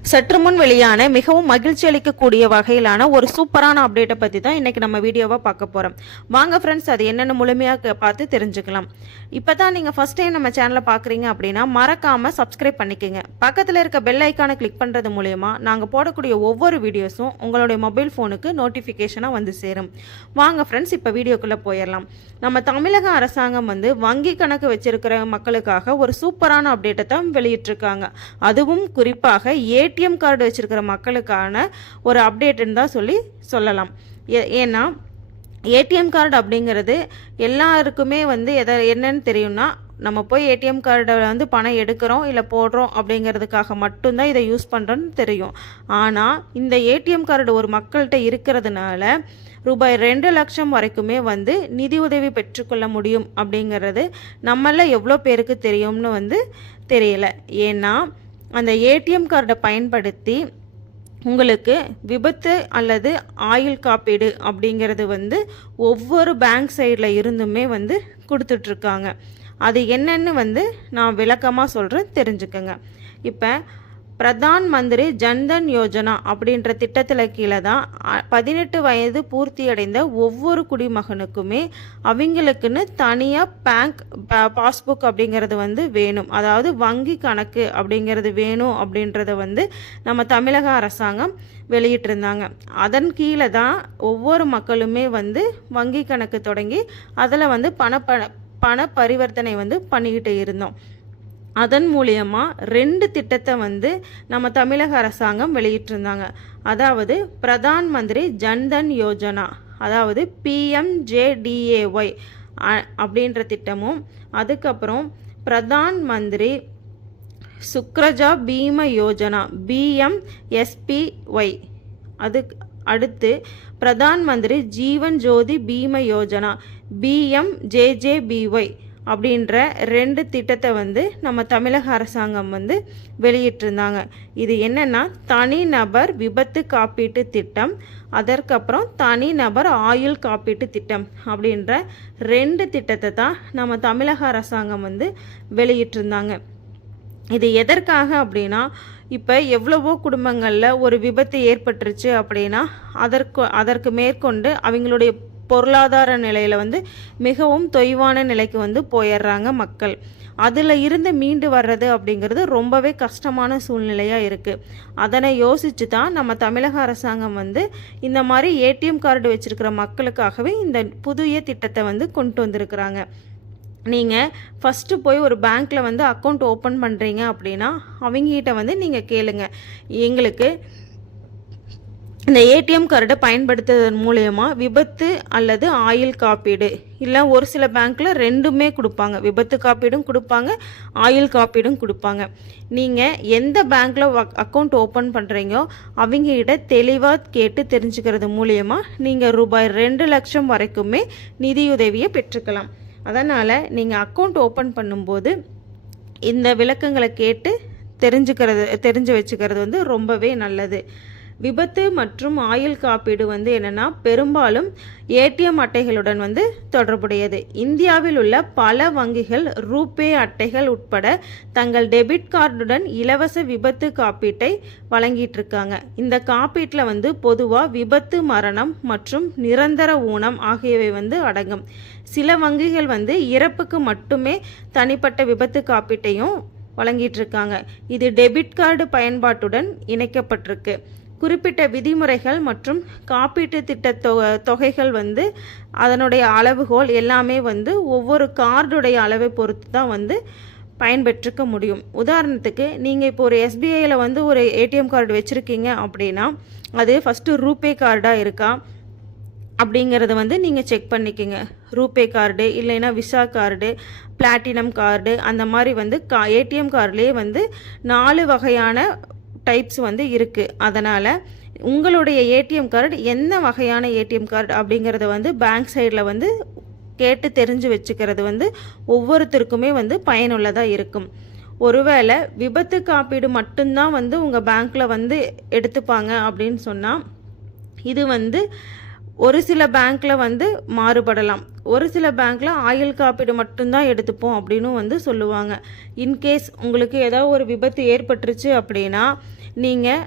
சற்று முன் வெளியான மிகவும் மகிழ்ச்சி அளிக்கக்கூடிய வகையிலான ஒரு சூப்பரான அப்டேட்டை பற்றி தான் இன்றைக்கி நம்ம வீடியோவாக பார்க்க போகிறோம். வாங்க ஃப்ரெண்ட்ஸ், அது என்னென்ன முழுமையாக பார்த்து தெரிஞ்சுக்கலாம். இப்போ தான் நீங்கள் ஃபஸ்ட் டைம் நம்ம சேனலை பார்க்குறீங்க அப்படின்னா மறக்காமல் சப்ஸ்கிரைப் பண்ணிக்கோங்க. பக்கத்தில் இருக்க பெல் ஐக்கானை கிளிக் பண்ணுறது மூலயமா நாங்கள் போடக்கூடிய ஒவ்வொரு வீடியோஸும் உங்களுடைய மொபைல் ஃபோனுக்கு நோட்டிஃபிகேஷனாக வந்து சேரும். வாங்க ஃப்ரெண்ட்ஸ், இப்போ வீடியோக்குள்ளே போயிடலாம். நம்ம தமிழக அரசாங்கம் வங்கி கணக்கு வச்சிருக்கிற மக்களுக்காக ஒரு சூப்பரான அப்டேட்டை தான் வெளியிட்டிருக்காங்க. அதுவும் குறிப்பாக ஏடிஎம் கார்டு வச்சிருக்கிற மக்களுக்கான ஒரு அப்டேட்டுன்னு தான் சொல்லலாம். ஏன்னா ஏடிஎம் கார்டு அப்படிங்கிறது எல்லாருக்குமே என்னன்னு தெரியும்னா, நம்ம போய் ஏடிஎம் கார்டை பணம் எடுக்கிறோம் இல்லை போடுறோம் அப்படிங்கிறதுக்காக மட்டும்தான் இதை யூஸ் பண்ணுறோன்னு தெரியும். ஆனால் இந்த ஏடிஎம் கார்டு ஒரு மக்கள்கிட்ட இருக்கிறதுனால ரூபாய் 2 லட்சம் வரைக்குமே நிதி உதவி பெற்றுக்கொள்ள முடியும் அப்படிங்கிறது நம்மள எவ்வளோ பேருக்கு தெரியும்னு தெரியல. ஏன்னா அந்த ஏடிஎம் கார்டை பயன்படுத்தி உங்களுக்கு விபத்து அல்லது ஆயுள் காப்பீடு அப்படிங்கிறது ஒவ்வொரு பேங்க் சைடில் இருந்துமே கொடுத்துட்ருக்காங்க. அது என்னன்னு நான் விளக்கமாக சொல்கிறேன், தெரிஞ்சுக்கோங்க. இப்போ பிரதான் மந்திரி ஜன்தன் யோஜனா அப்படின்ற திட்டத்தில் கீழே தான் 18 வயது பூர்த்தியடைந்த ஒவ்வொரு குடிமகனுக்குமே அவங்களுக்குன்னு தனியாக பேங்க் பாஸ்புக் அப்படிங்கிறது வேணும். அதாவது வங்கி கணக்கு அப்படிங்கிறது வேணும் அப்படின்றத நம்ம தமிழக அரசாங்கம் வெளியிட்டிருந்தாங்க. அதன் கீழே தான் ஒவ்வொரு மக்களுமே வங்கி கணக்கு தொடங்கி அதில் பண பரிவர்த்தனை பண்ணிக்கிட்டு இருந்தோம். அதன் மூலியமாக 2 திட்டத்தை நம்ம தமிழக அரசாங்கம் வெளியிட்டிருந்தாங்க. அதாவது பிரதான் மந்திரி ஜன்தன் யோஜனா, அதாவது PMJDAY அப்படின்ற திட்டமும், அதுக்கப்புறம் பிரதான் மந்திரி சுக்ரஜா பீம யோஜனா BMSPY, அதுக்கு அடுத்து பிரதான் மந்திரி ஜீவன் ஜோதி பீம யோஜனா BMJJBY அப்படின்ற 2 திட்டத்தை நம்ம தமிழக அரசாங்கம் வெளியிட்டிருந்தாங்க. இது என்னென்னா தனிநபர் விபத்து காப்பீட்டு திட்டம், அதற்கப்புறம் தனிநபர் ஆயுள் காப்பீட்டு திட்டம் அப்படின்ற 2 திட்டத்தை தான் நம்ம தமிழக அரசாங்கம் வெளியிட்டிருந்தாங்க. இது எதற்காக அப்படின்னா, இப்போ எவ்வளவோ குடும்பங்களில் ஒரு விபத்து ஏற்பட்டுருச்சு அப்படின்னா அதற்கு மேற்கொண்டு அவங்களுடைய பொருளாதார நிலையில் மிகவும் தொய்வான நிலைக்கு போயிடுறாங்க மக்கள். அதில் இருந்து மீண்டு வர்றது அப்படிங்கிறது ரொம்பவே கஷ்டமான சூழ்நிலையாக இருக்குது. அதனை யோசித்து தான் நம்ம தமிழக அரசாங்கம் இந்த மாதிரி ஏடிஎம் கார்டு வச்சுருக்கிற மக்களுக்காகவே இந்த புதிய திட்டத்தை கொண்டு வந்திருக்கிறாங்க. நீங்கள் ஃபஸ்ட்டு போய் ஒரு பேங்க்கில் அக்கௌண்ட் ஓப்பன் பண்ணுறீங்க அப்படின்னா அவங்ககிட்ட நீங்கள் கேளுங்க, எங்களுக்கு இந்த ஏடிஎம் கார்டை பயன்படுத்துவதன் மூலயமா விபத்து அல்லது ஆயுள் காப்பீடு, இல்லை ஒரு சில பேங்க்கில் 2மே கொடுப்பாங்க, விபத்து காப்பீடும் கொடுப்பாங்க, ஆயுள் காப்பீடும் கொடுப்பாங்க. நீங்கள் எந்த பேங்க்கில் அக்கௌண்ட் ஓப்பன் பண்ணுறீங்களோ அவங்ககிட்ட தெளிவாக கேட்டு தெரிஞ்சுக்கிறது மூலயமா நீங்கள் ரூபாய் 2 லட்சம் வரைக்குமே நிதியுதவியை பெற்றுக்கலாம். அதனால் நீங்கள் அக்கௌண்ட் ஓப்பன் பண்ணும்போது இந்த விளக்கங்களை கேட்டு தெரிஞ்சு வச்சுக்கிறது ரொம்பவே நல்லது. விபத்து மற்றும் ஆயுள் காப்பீடு என்னென்னா பெரும்பாலும் ஏடிஎம் அட்டைகளுடன் தொடர்புடையது. இந்தியாவில் உள்ள பல வங்கிகள் ரூபே அட்டைகள் உட்பட தங்கள் டெபிட் கார்டுடன் இலவச விபத்து காப்பீட்டை வழங்கிட்டு இருக்காங்க. இந்த காப்பீட்டில் பொதுவாக விபத்து, மரணம் மற்றும் நிரந்தர ஊனம் ஆகியவை அடங்கும். சில வங்கிகள் இறப்புக்கு மட்டுமே தனிப்பட்ட விபத்து காப்பீட்டையும் வழங்கிட்டு இருக்காங்க. இது டெபிட் கார்டு பயன்பாட்டுடன் இணைக்கப்பட்டிருக்கு. குறிப்பிட்ட விதிமுறைகள் மற்றும் காப்பீட்டு திட்ட தொகைகள் அதனுடைய அளவுகோல் எல்லாமே ஒவ்வொரு கார்டுடைய அளவை பொறுத்து தான் பயன்பெற்றுக்க முடியும். உதாரணத்துக்கு நீங்கள் இப்போ ஒரு SBIயில் ஒரு ஏடிஎம் கார்டு வச்சுருக்கீங்க அப்படின்னா அது ஃபஸ்ட்டு ரூபே கார்டாக இருக்கா அப்படிங்கிறத நீங்கள் செக் பண்ணிக்கோங்க. ரூபே கார்டு இல்லைன்னா விசா கார்டு, பிளாட்டினம் கார்டு, அந்த மாதிரி ஏடிஎம் கார்டுலேயே 4 வகையான டைப்ஸ் இருக்குது. அதனால் உங்களுடைய ஏடிஎம் கார்டு என்ன வகையான ஏடிஎம் கார்டு அப்படிங்கிறத பேங்க் சைடில் கேட்டு தெரிஞ்சு வச்சுக்கிறது ஒவ்வொருத்தருக்குமே பயனுள்ளதாக இருக்கும். ஒருவேளை விபத்து காப்பீடு மட்டும்தான் உங்கள் பேங்க்கில் எடுத்துப்பாங்க அப்படின்னு சொன்னால் இது ஒரு சில பேங்க்கில் மாறுபடலாம். ஒரு சில பேங்க்கில் ஆயுள் காப்பீடு மட்டும்தான் எடுத்துப்போம் அப்படின்னு சொல்லுவாங்க. இன்கேஸ் உங்களுக்கு ஏதாவது ஒரு விபத்து ஏற்பட்டுருச்சு அப்படின்னா நீங்கள்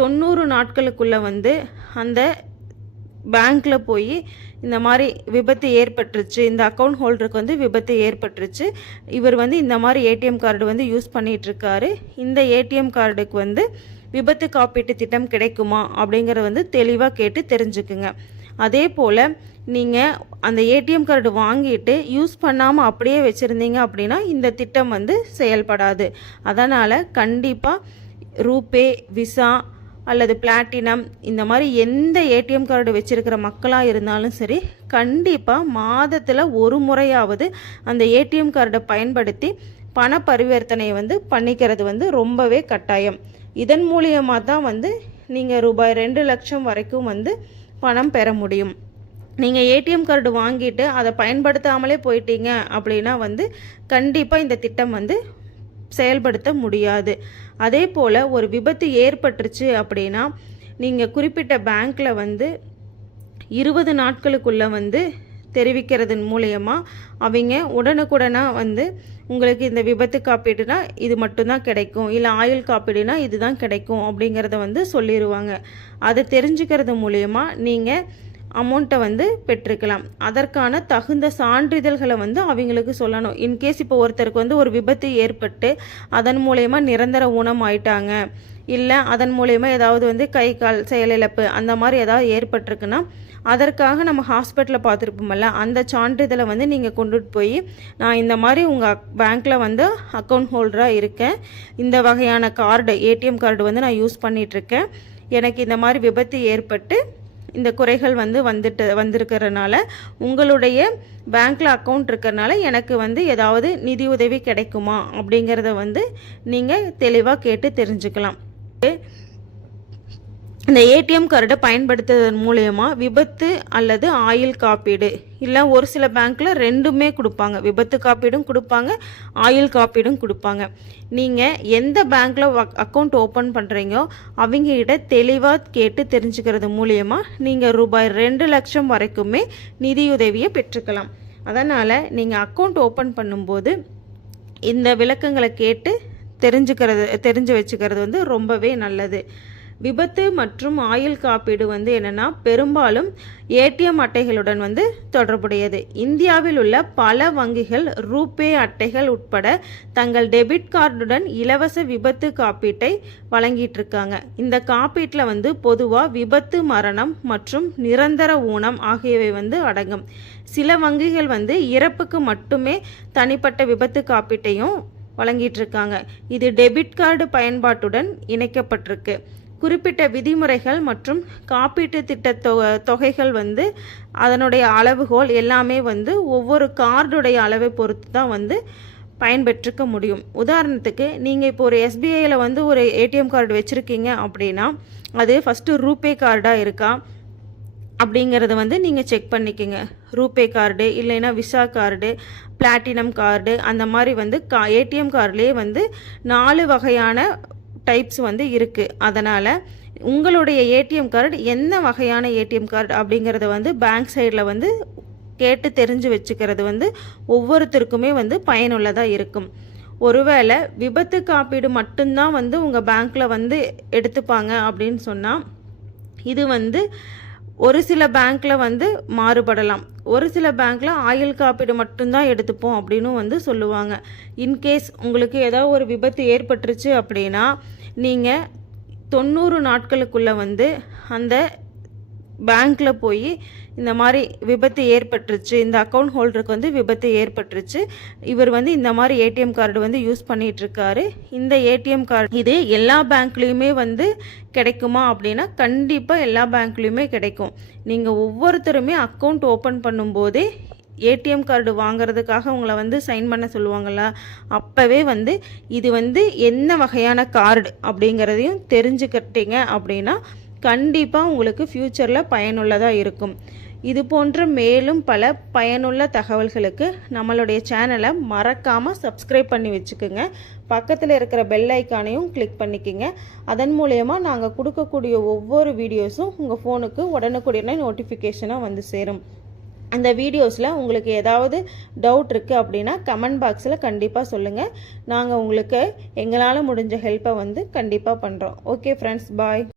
90 நாட்களுக்குள்ளே வந்து அந்த பேங்க்கில் போய் இந்த மாதிரி விபத்து ஏற்பட்டுருச்சு, இந்த அக்கௌண்ட் ஹோல்டருக்கு வந்து விபத்து ஏற்பட்டுருச்சு, இவர் வந்து இந்த மாதிரி ஏடிஎம் கார்டு வந்து யூஸ் பண்ணிகிட்ருக்காரு, இந்த ஏடிஎம் கார்டுக்கு வந்து விபத்து காப்பீட்டு திட்டம் கிடைக்குமா அப்படிங்கிறத வந்து தெளிவாக கேட்டு தெரிஞ்சுக்குங்க. அதே போல் நீங்கள் அந்த ஏடிஎம் கார்டு வாங்கிட்டு யூஸ் பண்ணாமல் அப்படியே வச்சுருந்தீங்க அப்படின்னா இந்த திட்டம் வந்து செயல்படாது. அதனால் கண்டிப்பாக ரூபே, விசா அல்லது பிளாட்டினம் இந்த மாதிரி எந்த ஏடிஎம் கார்டு வச்சுருக்கிற மக்களாக இருந்தாலும் சரி, கண்டிப்பாக மாதத்தில் ஒரு முறையாவது அந்த ஏடிஎம் கார்டை பயன்படுத்தி பண பரிவர்த்தனை வந்து பண்ணிக்கிறது வந்து ரொம்பவே கட்டாயம். இதன் மூலியமாக தான் வந்து நீங்கள் ரூபாய் 2 லட்சம் வரைக்கும் வந்து பணம் பெற முடியும். நீங்கள் ஏடிஎம் கார்டு வாங்கிட்டு அதை பயன்படுத்தாமலே போயிட்டீங்க அப்படின்னா வந்து கண்டிப்பாக இந்த திட்டம் வந்து செயல்படுத்த முடியாது. அதே போல் ஒரு விபத்து ஏற்பட்டுருச்சு அப்படின்னா நீங்கள் குறிப்பிட்ட பேங்க்கில் வந்து 20 நாட்களுக்குள்ளே வந்து தெரிவிக்கிறதன் மூலயமா அவங்க உடனுக்குடனாக வந்து உங்களுக்கு இந்த விபத்து காப்பீடுனா இது மட்டும்தான் கிடைக்கும், இல்லை ஆயுள் காப்பீடுனா இதுதான் கிடைக்கும் அப்படிங்கிறத வந்து சொல்லிடுவாங்க. அதை தெரிஞ்சுக்கிறது மூலயமா நீங்கள் அமௌண்ட்டை வந்து பெற்றுக்கலாம். அதற்கான தகுந்த சான்றிதழ்களை வந்து அவங்களுக்கு சொல்லணும். இன்கேஸ் இப்போ ஒருத்தருக்கு வந்து ஒரு விபத்து ஏற்பட்டு அதன் மூலயமா நிரந்தர ஊனம் ஆயிட்டாங்க, இல்லை அதன் மூலயமா ஏதாவது வந்து கை கால் செயலிழப்பு அந்த மாதிரி ஏதாவது ஏற்பட்டிருக்குன்னா அதற்காக நம்ம ஹாஸ்பிட்டலில் பார்த்துருப்போம்ல, அந்த சான்றிதழை வந்து நீங்கள் கொண்டுட்டு போய் நான் இந்த மாதிரி உங்கள் பேங்க்கில் வந்து அக்கௌண்ட் ஹோல்டராக இருக்கேன், இந்த வகையான கார்டு ஏடிஎம் கார்டு வந்து நான் யூஸ் பண்ணிகிட்ருக்கேன், எனக்கு இந்த மாதிரி விபத்து ஏற்பட்டு இந்த குறைகள் வந்து வந்திருக்கிறதுனால உங்களுடைய பேங்க்கில் அக்கௌண்ட் இருக்கிறனால எனக்கு வந்து ஏதாவது நிதி உதவி கிடைக்குமா அப்படிங்கிறத வந்து நீங்கள் தெளிவாக கேட்டு தெரிஞ்சுக்கலாம். இந்த ஏடிஎம் கார்டை பயன்படுத்துவதன் மூலயமா விபத்து அல்லது ஆயுள் காப்பீடு, இல்லை ஒரு சில பேங்க்கில் ரெண்டுமே கொடுப்பாங்க, விபத்து காப்பீடும் கொடுப்பாங்க, ஆயுள் காப்பீடும் கொடுப்பாங்க. நீங்கள் எந்த பேங்க்கில் அக்கௌண்ட் ஓப்பன் பண்ணுறீங்கோ அவங்ககிட்ட தெளிவாக கேட்டு தெரிஞ்சுக்கிறது மூலயமா நீங்கள் ரூபாய் 2 லட்சம் வரைக்குமே நிதியுதவியை பெற்றுக்கலாம். அதனால் நீங்கள் அக்கௌண்ட் ஓப்பன் பண்ணும்போது இந்த விளக்கங்களை கேட்டு தெரிஞ்சு வச்சுக்கிறது வந்து ரொம்பவே நல்லது. விபத்து மற்றும் ஆயுள் காப்பீடு வந்து என்னென்னா பெரும்பாலும் ஏடிஎம் அட்டைகளுடன் வந்து தொடர்புடையது. இந்தியாவில் உள்ள பல வங்கிகள் ரூபே அட்டைகள் உட்பட தங்கள் டெபிட் கார்டுடன் இலவச விபத்து காப்பீட்டை வழங்கிட்டு இருக்காங்க. இந்த காப்பீட்டில் வந்து பொதுவாக விபத்து, மரணம் மற்றும் நிரந்தர ஊனம் ஆகியவை வந்து அடங்கும். சில வங்கிகள் வந்து இறப்புக்கு மட்டுமே தனிப்பட்ட விபத்து காப்பீட்டையும் வழங்கிட்டு இருக்காங்க. இது டெபிட் கார்டு பயன்பாட்டுடன் இணைக்கப்பட்டிருக்கு. குறிப்பிட்ட விதிமுறைகள் மற்றும் காப்பீட்டு திட்ட தொகைகள் வந்து அதனுடைய அளவுகோல் எல்லாமே வந்து ஒவ்வொரு கார்டுடைய அளவை பொறுத்து தான் வந்து பயன்பெற்றுக்க முடியும். உதாரணத்துக்கு நீங்கள் இப்போ ஒரு எஸ்பிஐயில் வந்து ஒரு ஏடிஎம் கார்டு வச்சுருக்கீங்க அப்படின்னா அது ஃபஸ்ட்டு ரூபே கார்டாக இருக்கா அப்படிங்கிறத வந்து நீங்கள் செக் பண்ணிக்கோங்க. ரூபே கார்டு இல்லைன்னா விசா கார்டு, பிளாட்டினம் கார்டு அந்த மாதிரி வந்து ஏடிஎம் கார்டுலேயே வந்து 4 வகையான டைப்ஸ் வந்து இருக்குது. அதனால் உங்களுடைய ஏடிஎம் கார்டு என்ன வகையான ஏடிஎம் கார்டு அப்படிங்கிறத வந்து பேங்க் சைடில் வந்து கேட்டு தெரிஞ்சு வச்சுக்கிறது வந்து ஒவ்வொருத்தருக்குமே வந்து பயனுள்ளதாக இருக்கும். ஒருவேளை விபத்து காப்பீடு மட்டும்தான் வந்து உங்கள் பேங்க்கில் வந்து எடுத்துப்பாங்க அப்படின்னு சொன்னால் இது வந்து ஒரு சில பேங்க்கில் வந்து மாறுபடலாம். ஒரு சில பேங்க்கில் ஆயுள் காப்பீடு மட்டும்தான் எடுத்துப்போம் அப்படின்னு வந்து சொல்லுவாங்க. இன்கேஸ் உங்களுக்கு ஏதாவது ஒரு விபத்து ஏற்பட்டுருச்சு அப்படின்னா நீங்கள் 90 நாட்களுக்குள்ளே வந்து அந்த பேங்க்கில் போய் இந்த மாதிரி விபத்து ஏற்பட்டுருச்சு, இந்த அக்கௌண்ட் ஹோல்டருக்கு வந்து விபத்து ஏற்பட்டுருச்சு, இவர் வந்து இந்த மாதிரி ஏடிஎம் கார்டு வந்து யூஸ் பண்ணிகிட்ருக்காரு, இந்த ஏடிஎம் கார்டு இது எல்லா பேங்க்லேயுமே வந்து கிடைக்குமா அப்படின்னா கண்டிப்பாக எல்லா பேங்க்லேயுமே கிடைக்கும். நீங்கள் ஒவ்வொருத்தருமே அக்கௌண்ட் ஓப்பன் பண்ணும்போதே ஏடிஎம் கார்டு வாங்கிறதுக்காக உங்களை வந்து சைன் பண்ண சொல்லுவாங்களா, அப்போவே வந்து இது வந்து என்ன வகையான கார்டு அப்படிங்கிறதையும் தெரிஞ்சுக்கிட்டீங்க அப்படின்னா கண்டிப்பாக உங்களுக்கு ஃப்யூச்சரில் பயனுள்ளதாக இருக்கும். இது போன்ற மேலும் பல பயனுள்ள தகவல்களுக்கு நம்மளுடைய சேனலை மறக்காமல் சப்ஸ்கிரைப் பண்ணி வச்சுக்கோங்க. பக்கத்தில் இருக்கிற பெல் ஐக்கானையும் கிளிக் பண்ணிக்கோங்க. அதன் மூலயமா நாங்கள் கொடுக்கக்கூடிய ஒவ்வொரு வீடியோஸும் உங்கள் ஃபோனுக்கு உடனுக்குடனே நோட்டிஃபிகேஷனாக வந்து சேரும். அந்த வீடியோஸில் உங்களுக்கு ஏதாவது டவுட் இருக்குது அப்படின்னா கமெண்ட் பாக்ஸில் கண்டிப்பாக சொல்லுங்கள். நாங்கள் உங்களுக்கு எங்களால் முடிஞ்ச ஹெல்ப்பை வந்து கண்டிப்பாக பண்ணுறோம். ஓகே ஃப்ரெண்ட்ஸ், பாய்.